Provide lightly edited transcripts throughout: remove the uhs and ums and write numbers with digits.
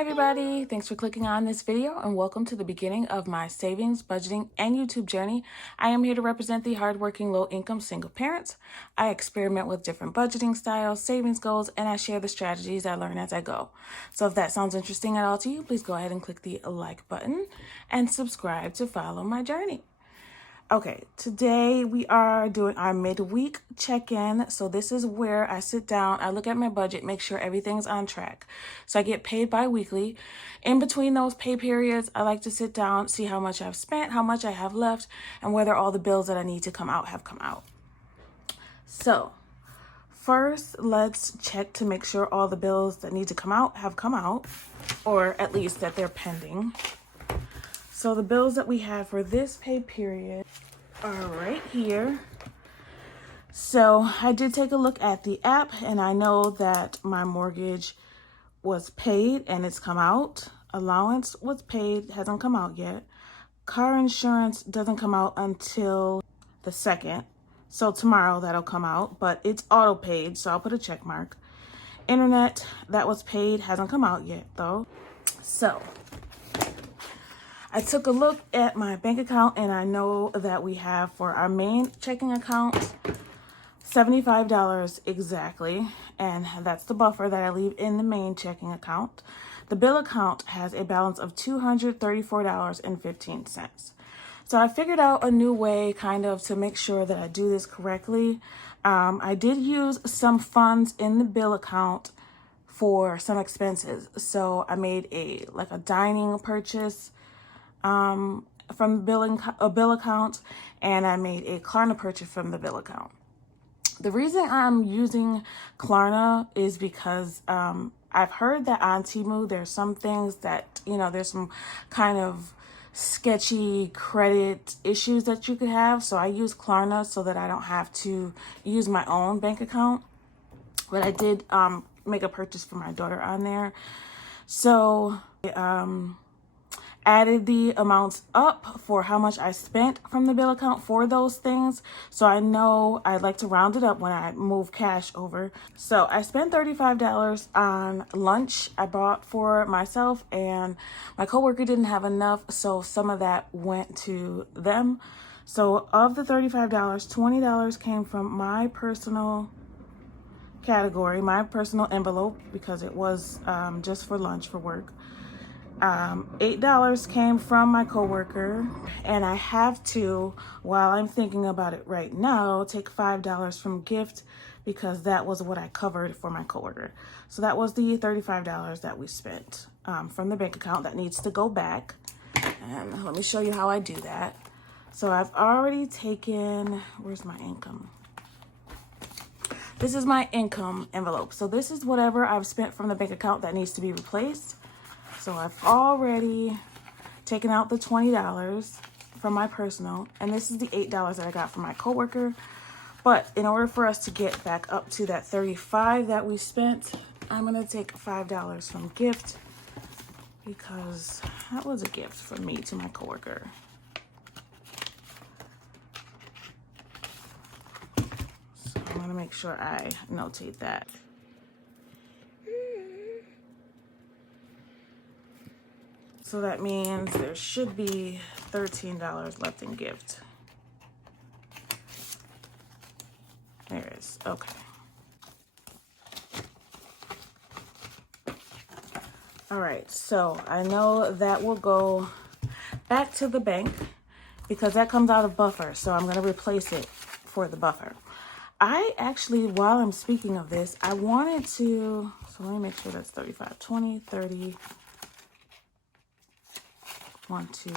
Hi everybody, thanks for clicking on this video and welcome to the beginning of my savings, budgeting, and YouTube journey. I am here to represent the hardworking, low-income single parents. I experiment with different budgeting styles, savings goals, and I share the strategies I learn as I go. So if that sounds interesting at all to you, please go ahead and click the like button and subscribe to follow my journey. Okay, today we are doing our midweek check-in. So this is where I sit down, I look at my budget, make sure everything's on track. So I get paid bi-weekly. In between those pay periods, I like to sit down, see how much I've spent, how much I have left, and whether all the bills that I need to come out have come out. So first, let's check to make sure all the bills that need to come out have come out, or at least that they're pending. So the bills that we have for this pay period are right here. So I did take a look at the app and I know that my mortgage was paid and it's come out. Allowance was paid, hasn't come out yet. Car insurance doesn't come out until the 2nd. So tomorrow that'll come out, but it's auto paid, so I'll put a check mark. Internet that was paid hasn't come out yet though. So I took a look at my bank account and I know that we have for our main checking account $75 exactly, and that's the buffer that I leave in the main checking account. The bill account has a balance of $234.15. So I figured out a new way kind of to make sure that I do this correctly. I did use some funds in the bill account for some expenses. So I made a dining purchase from the bill account, and I made a Klarna purchase from the bill account. The reason I'm using Klarna is because I've heard that on Temu there's some things that, there's some kind of sketchy credit issues that you could have. So I use Klarna so that I don't have to use my own bank account. But I did make a purchase for my daughter on there. So added the amounts up for how much I spent from the bill account for those things. So I know I like to round it up when I move cash over. So I spent $35 on lunch I bought for myself, and my coworker didn't have enough, so some of that went to them. So of the $35, $20 came from my personal category, my personal envelope, because it was just for lunch for work. $8 came from my coworker, and I have to, while I'm thinking about it right now, take $5 from gift because that was what I covered for my coworker. So that was the $35 that we spent from the bank account that needs to go back. And let me show you how I do that. So I've already taken, where's my income? This is my income envelope. So this is whatever I've spent from the bank account that needs to be replaced. So I've already taken out the $20 from my personal, and this is the $8 that I got from my coworker. But in order for us to get back up to that $35 that we spent, I'm gonna take $5 from gift because that was a gift from me to my coworker. So I'm gonna make sure I notate that. So that means there should be $13 left in gift. There it is. Okay. All right. So I know that will go back to the bank because that comes out of buffer. So I'm going to replace it for the buffer. I actually, while I'm speaking of this, I wanted to, so let me make sure that's 35, 20, 30, 1, 2,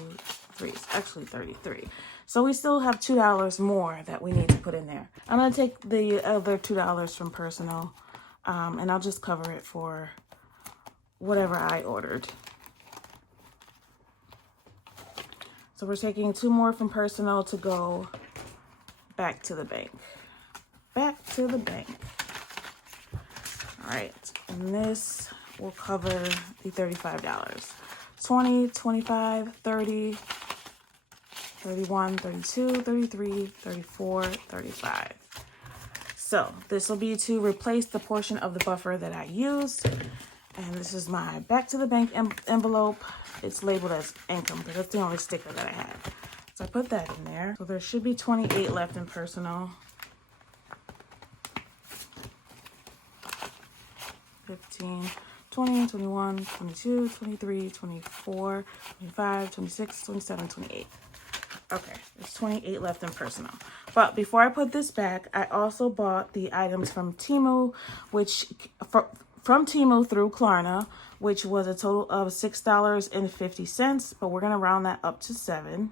3. It's actually 33. So we still have $2 more that we need to put in there. I'm going to take the other $2 from personal, and I'll just cover it for whatever I ordered. So we're taking 2 more from personal to go back to the bank. Back to the bank. All right. And this will cover the $35. 20, 25, 30, 31, 32, 33, 34, 35. So this will be to replace the portion of the buffer that I used. And this is my back to the bank envelope. It's labeled as income because that's the only sticker that I have. So I put that in there. So there should be 28 left in personal. 15, 20, 21, 22, 23, 24, 25, 26, 27, 28. Okay, there's 28 left in personal. But before I put this back, I also bought the items from Temu, from Temu through Klarna, which was a total of $6.50, but we're going to round that up to $7.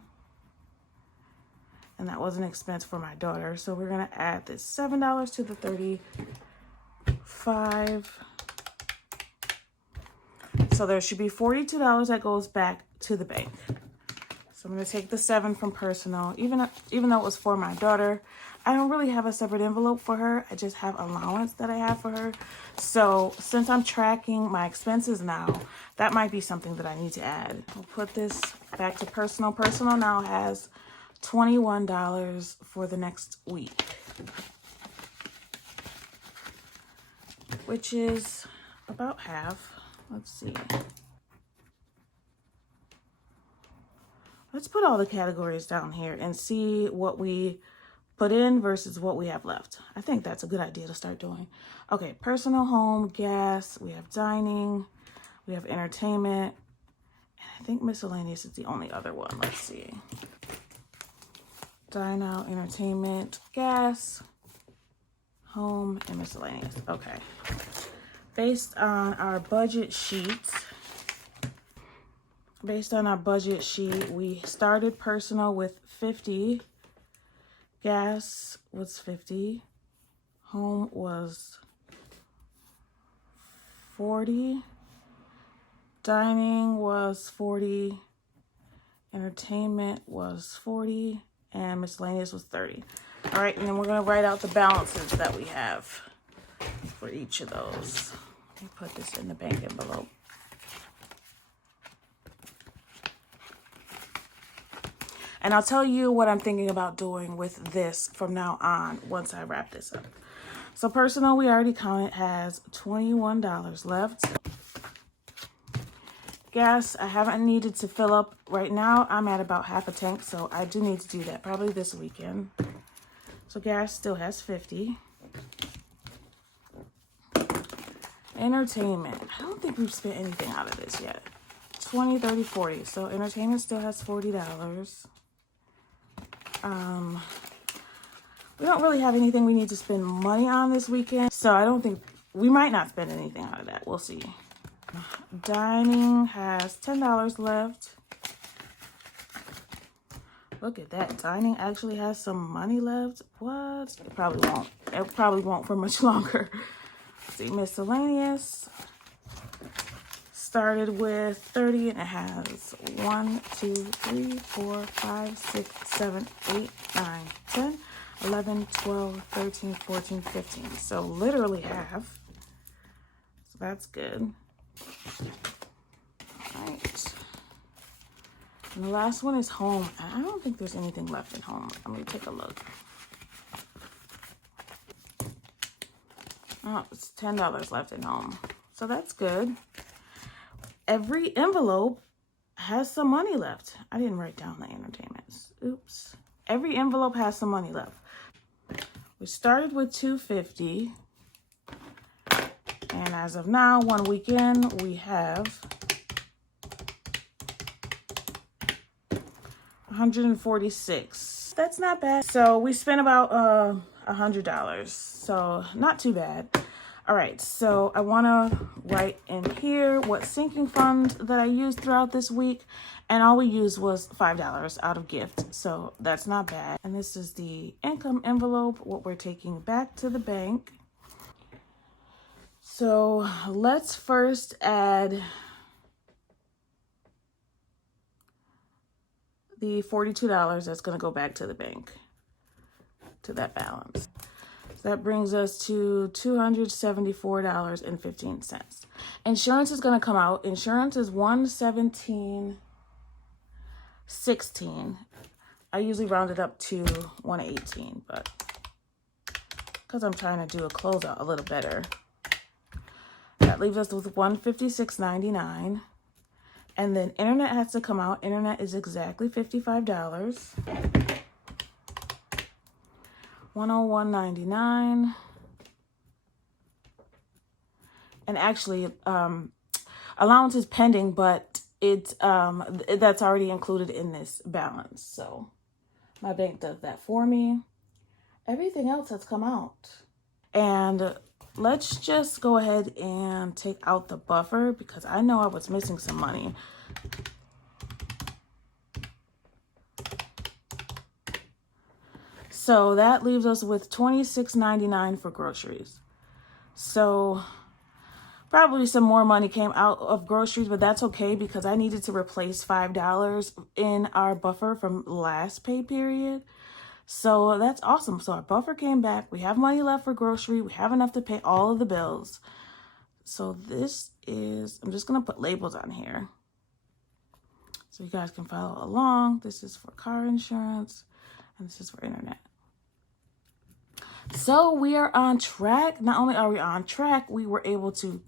And that was an expense for my daughter. So we're going to add this $7 to the 35. So there should be $42 that goes back to the bank. So I'm going to take the 7 from personal, even though it was for my daughter. I don't really have a separate envelope for her. I just have allowance that I have for her. So since I'm tracking my expenses now, that might be something that I need to add. I'll put this back to personal. Personal now has $21 for the next week, which is about half. Let's see. Let's put all the categories down here and see what we put in versus what we have left. I think that's a good idea to start doing. Okay, personal, home, gas, we have dining, we have entertainment, and I think miscellaneous is the only other one. Let's see. Dine out, entertainment, gas, home, and miscellaneous. Okay. Based on our budget sheet, we started personal with 50. Gas was 50. Home was 40. Dining was 40. Entertainment was 40. And miscellaneous was 30. All right, and then we're going to write out the balances that we have for each of those. Let me put this in the bank envelope. And I'll tell you what I'm thinking about doing with this from now on once I wrap this up. So personal, we already counted, has $21 left. Gas, I haven't needed to fill up right now. I'm at about half a tank, so I do need to do that probably this weekend. So gas still has 50. Entertainment, I don't think we've spent anything out of this yet. 20, 30, 40. So entertainment still has $40. We don't really have anything we need to spend money on this weekend, so I don't think we might not spend anything out of that. We'll see. Dining has $10 left. Look at that. Dining actually has some money left. What? It probably won't. It probably won't for much longer. Let's see, miscellaneous started with 30 and it has 1, 2, 3, 4, 5, 6, 7, 8, 9, 10, 11, 12, 13, 14, 15. So literally half. So that's good. All right. And the last one is home. I don't think there's anything left in home. Let me take a look. Oh, it's $10 left in home. So that's good. Every envelope has some money left. I didn't write down the entertainments. Oops. Every envelope has some money left. We started with $250. And as of now, one weekend, we have $146. That's not bad. So we spent about $100. So not too bad. All right, so I want to write in here what sinking fund that I used throughout this week. And all we used was $5 out of gift. So that's not bad. And this is the income envelope, what we're taking back to the bank. So let's first add the $42 that's going to go back to the bank, to that balance. So that brings us to $274.15. Insurance is going to come out. Insurance is $117.16. I usually round it up to $118, but because I'm trying to do a closeout a little better, That leaves us with $156.99. And then internet has to come out. Internet is exactly $55. $101.99. And actually, allowance is pending, but that's already included in this balance. So my bank does that for me. Everything else has come out. And let's just go ahead and take out the buffer because I know I was missing some money. So that leaves us with $26.99 for groceries. So probably some more money came out of groceries, but that's okay because I needed to replace $5 in our buffer from last pay period. So that's awesome. So our buffer came back. We have money left for grocery. We have enough to pay all of the bills. So this is, I'm just going to put labels on here so you guys can follow along. This is for car insurance and this is for internet. So we are on track. Not only are we on track, we were able to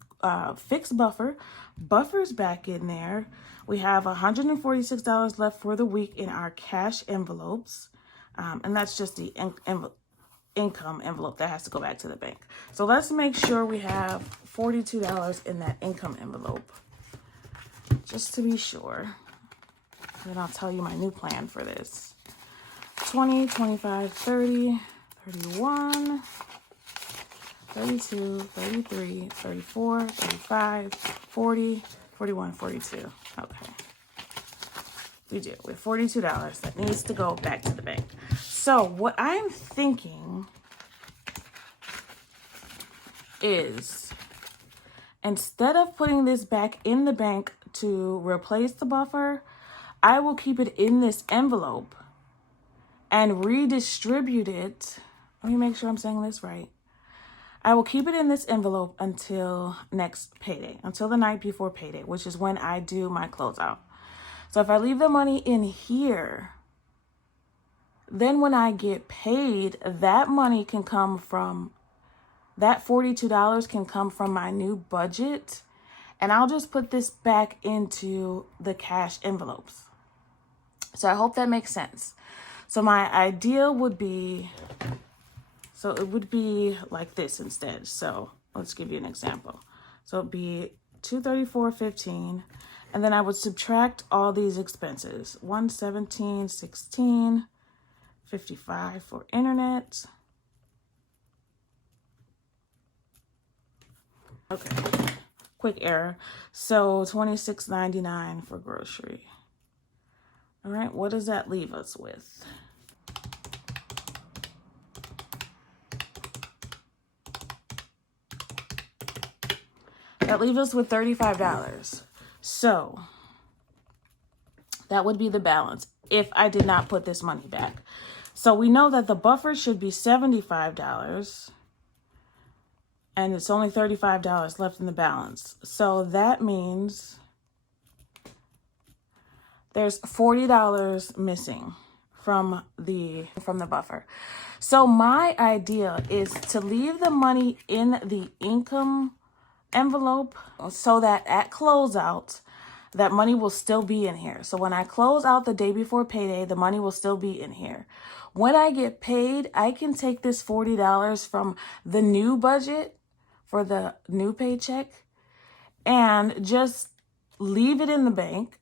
fix buffer. Buffer's back in there. We have $146 left for the week in our cash envelopes. And that's just the income envelope that has to go back to the bank. So let's make sure we have $42 in that income envelope, just to be sure. And then I'll tell you my new plan for this. 20, 25, 30, 31, 32, 33, 34, 35, 40, 41, 42. Okay. We do. We have $42 that needs to go back to the bank. So what I'm thinking is instead of putting this back in the bank to replace the buffer, I will keep it in this envelope and redistribute it. Let me make sure I'm saying this right. I will keep it in this envelope until next payday, until the night before payday, which is when I do my closeout. So if I leave the money in here, then when I get paid, that money can come from, that $42 can come from my new budget. And I'll just put this back into the cash envelopes. So I hope that makes sense. So my idea would be, so it would be like this instead. So let's give you an example. So it'd be $234.15. And then I would subtract all these expenses. $117.16, $55 for internet. Okay, quick error. So $26.99 for grocery. All right, what does that leave us with? That leaves us with $35. So that would be the balance if I did not put this money back. So we know that the buffer should be $75 and it's only $35 left in the balance. So that means there's $40 missing from the buffer. So my idea is to leave the money in the income envelope so that at closeout, that money will still be in here. So when I close out the day before payday, the money will still be in here. When I get paid, I can take this $40 from the new budget for the new paycheck and just leave it in the bank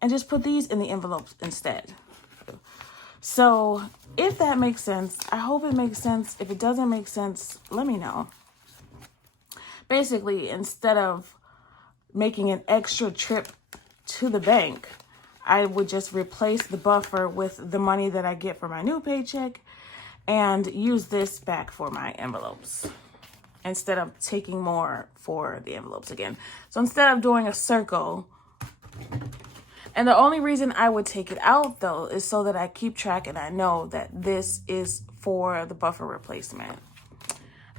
and just put these in the envelopes instead. So if that makes sense, I hope it makes sense. If it doesn't make sense, let me know. Basically, instead of making an extra trip to the bank, I would just replace the buffer with the money that I get for my new paycheck and use this back for my envelopes instead of taking more for the envelopes again. So instead of doing a circle, and the only reason I would take it out though is so that I keep track and I know that this is for the buffer replacement.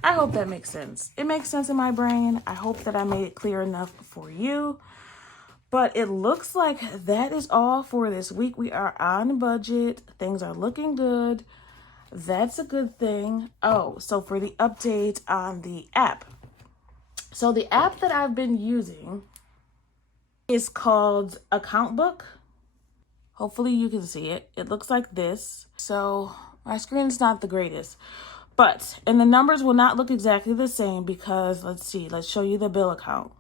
I hope that makes sense. It makes sense in my brain. I hope that I made it clear enough for you. But it looks like that is all for this week. We are on budget. Things are looking good. That's a good thing. Oh, so for the update on the app. So the app that I've been using is called Account Book. Hopefully you can see it. It looks like this. So my screen's not the greatest, and the numbers will not look exactly the same because let's show you the bill account.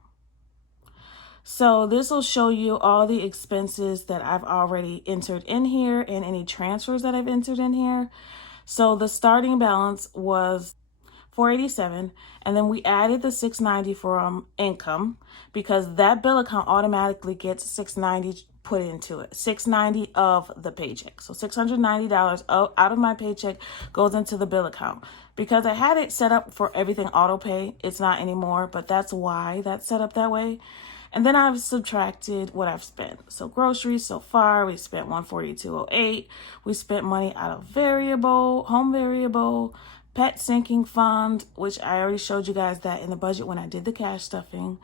So this will show you all the expenses that I've already entered in here and any transfers that I've entered in here. So the starting balance was $487, and then we added the $690 from income because that bill account automatically gets $690 put into it. $690 of the paycheck. So $690 out of my paycheck goes into the bill account. Because I had it set up for everything auto pay, it's not anymore, but that's why that's set up that way. And then I've subtracted what I've spent. So groceries so far, we spent $142.08. We spent money out of home variable, pet sinking fund, which I already showed you guys that in the budget when I did the cash stuffing.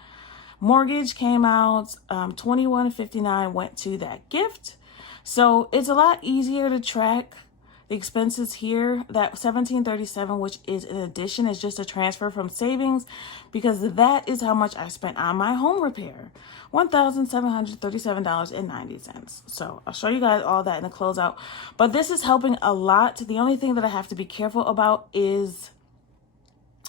Mortgage came out, $21.59 went to that gift. So it's a lot easier to track the expenses here. That $17.37, which is an addition, is just a transfer from savings because that is how much I spent on my home repair, $1,737.90. So I'll show you guys all that in the closeout, but this is helping a lot. The only thing that I have to be careful about is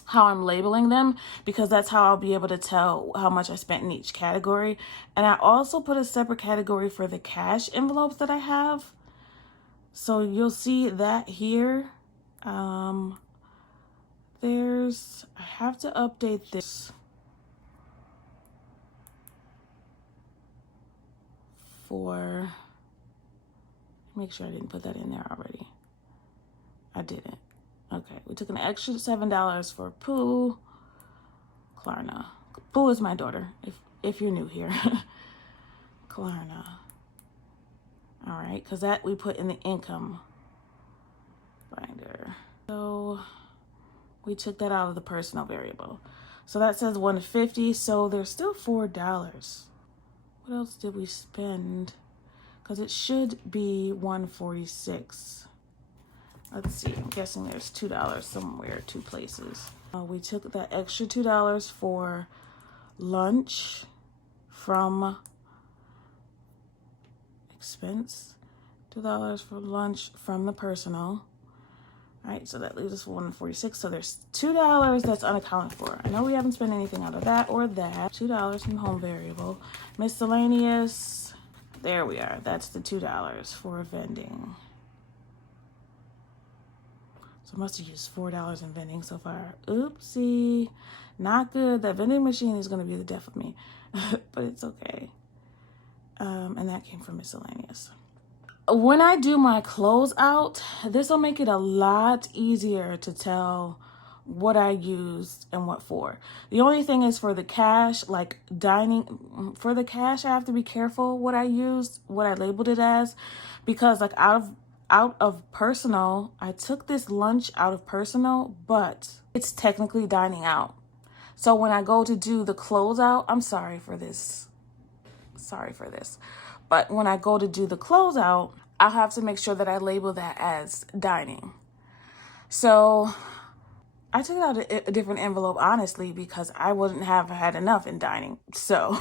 how I'm labeling them, because that's how I'll be able to tell how much I spent in each category. And I also put a separate category for the cash envelopes that I have. So you'll see that here. I have to update this make sure I didn't put that in there already. I didn't. Okay, we took an extra $7 for Pooh. Klarna. Pooh is my daughter, if you're new here. Klarna. All right, because that we put in the income binder. So we took that out of the personal variable. So that says $150, so there's still $4. What else did we spend? Because it should be $146. Let's see, I'm guessing there's $2 somewhere, two places. We took that extra $2 for lunch from expense, $2 for lunch from the personal. All right, so that leaves us for $146. So there's $2 that's unaccounted for. I know we haven't spent anything out of that or that. $2 from home variable. Miscellaneous, there we are. That's the $2 for vending. So I must have used $4 in vending so far. Oopsie, not good. That vending machine is gonna be the death of me, but it's okay. And that came from miscellaneous. When I do my closeout, this will make it a lot easier to tell what I used and what for. The only thing is for the cash, like dining, for the cash, I have to be careful what I used, what I labeled it as, because like out of personal, I took this lunch out of personal, but it's technically dining out. So when I go to do the closeout, I'm sorry for this. But when I go to do the closeout, I'll have to make sure that I label that as dining. So I took out a different envelope, honestly, because I wouldn't have had enough in dining. So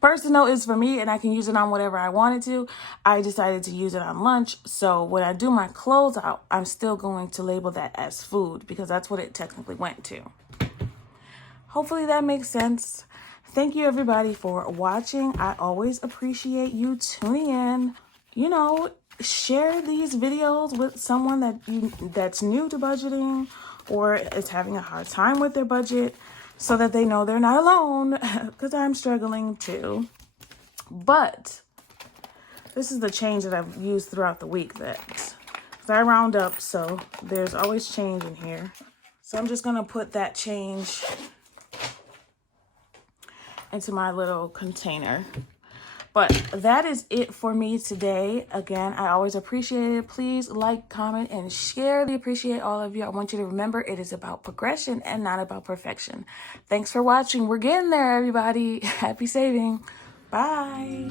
personal is for me and I can use it on whatever I wanted to. I decided to use it on lunch. So when I do my closeout, I'm still going to label that as food because that's what it technically went to. Hopefully that makes sense. Thank you everybody for watching. I always appreciate you tuning in. You know, share these videos with someone that's new to budgeting or is having a hard time with their budget so that they know they're not alone, because I'm struggling too. But this is the change that I've used throughout the week that I round up, so there's always change in here. So I'm just gonna put that change into my little container. But that is it for me today. Again, I always appreciate it. Please like, comment, and share. I appreciate all of you. I want you to remember it is about progression and not about perfection. Thanks for watching. We're getting there, everybody. Happy saving. Bye.